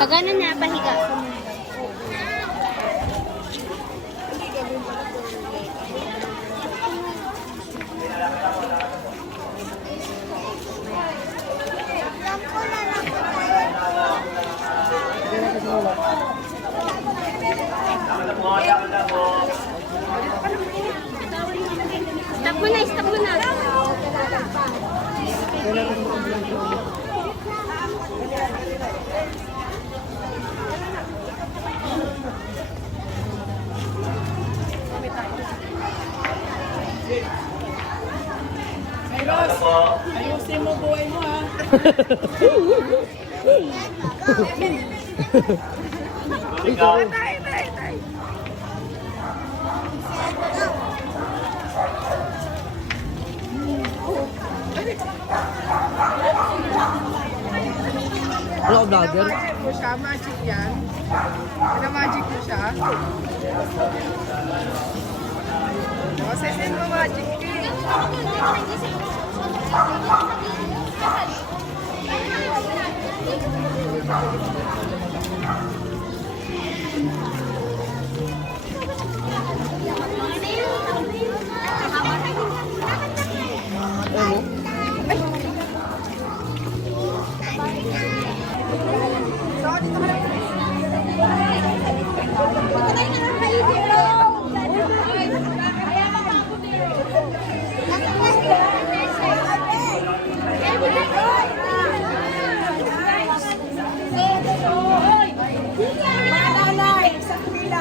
Pag ano na, pahiga. Stop mo na, stop mo na. Hey, Ross, ayusin mo buhay mo, ha? Ikaw. Wala ko vlogger. Magic mo siya, magic yan. Magic mo siya. O, sesend mo magic ka.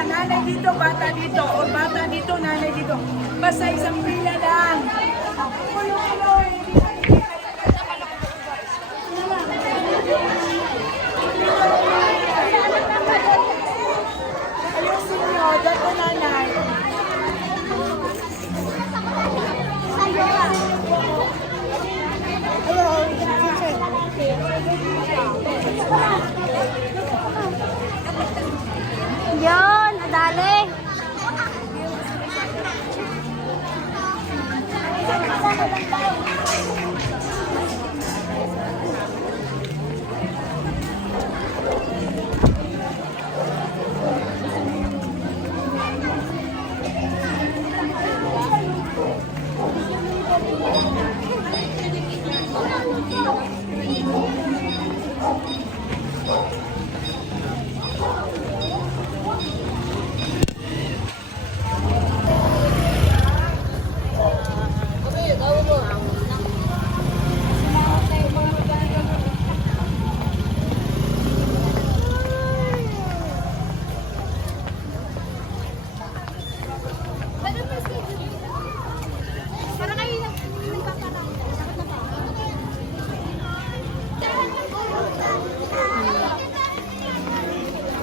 Nanay dito, bata dito, o bata dito, nanay dito. Basta isang pila lang. Ayusin nyo, dato nanay. Yun, nadali.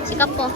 Sikap po.